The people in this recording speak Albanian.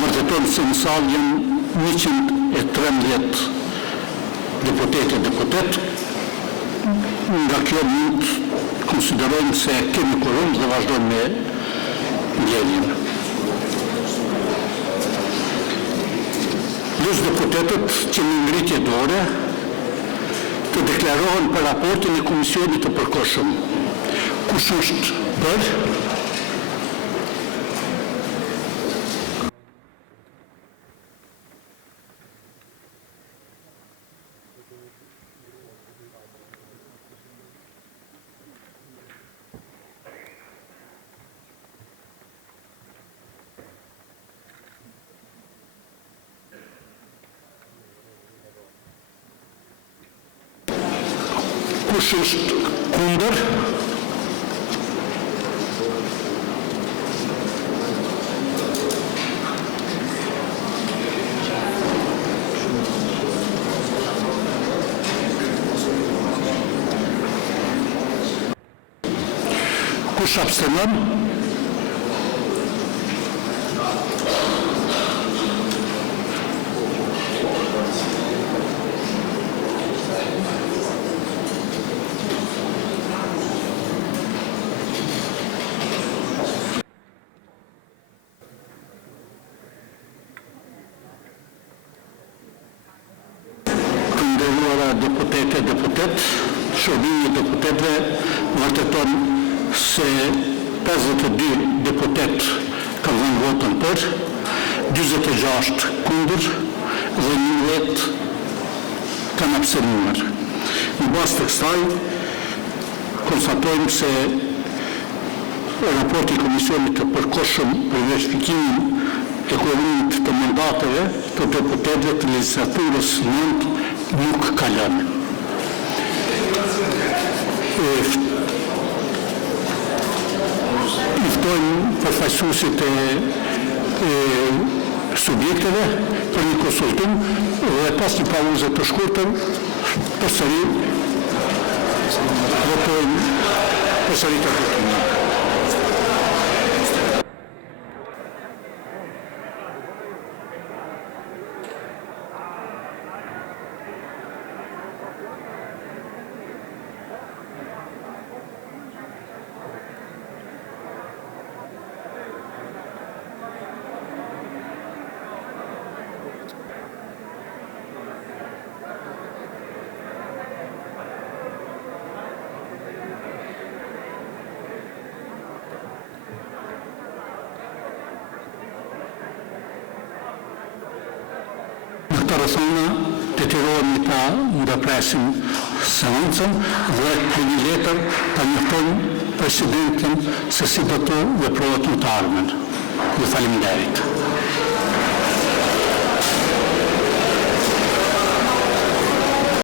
vërteton se në salë janë 113 deputet e deputet, nga kjo mund konsiderojmë se kemi quorum dhe vazhdojmë me ndjenjen. Lush deputetët që në ngritje dore të deklarohen për raportin e Komisionit të përkohshëm. Kush është për? Kush është kundër? Kush abstenon? Deputet, shërbimi i deputetëve vërteton se 52 deputet kanë dhënë votën për, 46 kundër dhe 11 kanë abstenuar. Në bazë të kësaj, konstatojmë se raporti i Komisionit të përkohshëm për verifikimin e quorumit të mandateve të deputetëve të legjislaturës nënt nuk ka lënë. Iftojmë përfaqësuesit e subjekteve për një konsultim dhe pas një pauze të shkurtër përsëri votojmë përsëri të votimin. Të rëthona, detyrohemi ta ndërpresim seancën dhe në një letër ta njoftojmë presidentin se si do të veprohet në të ardhmen. Ju faleminderit.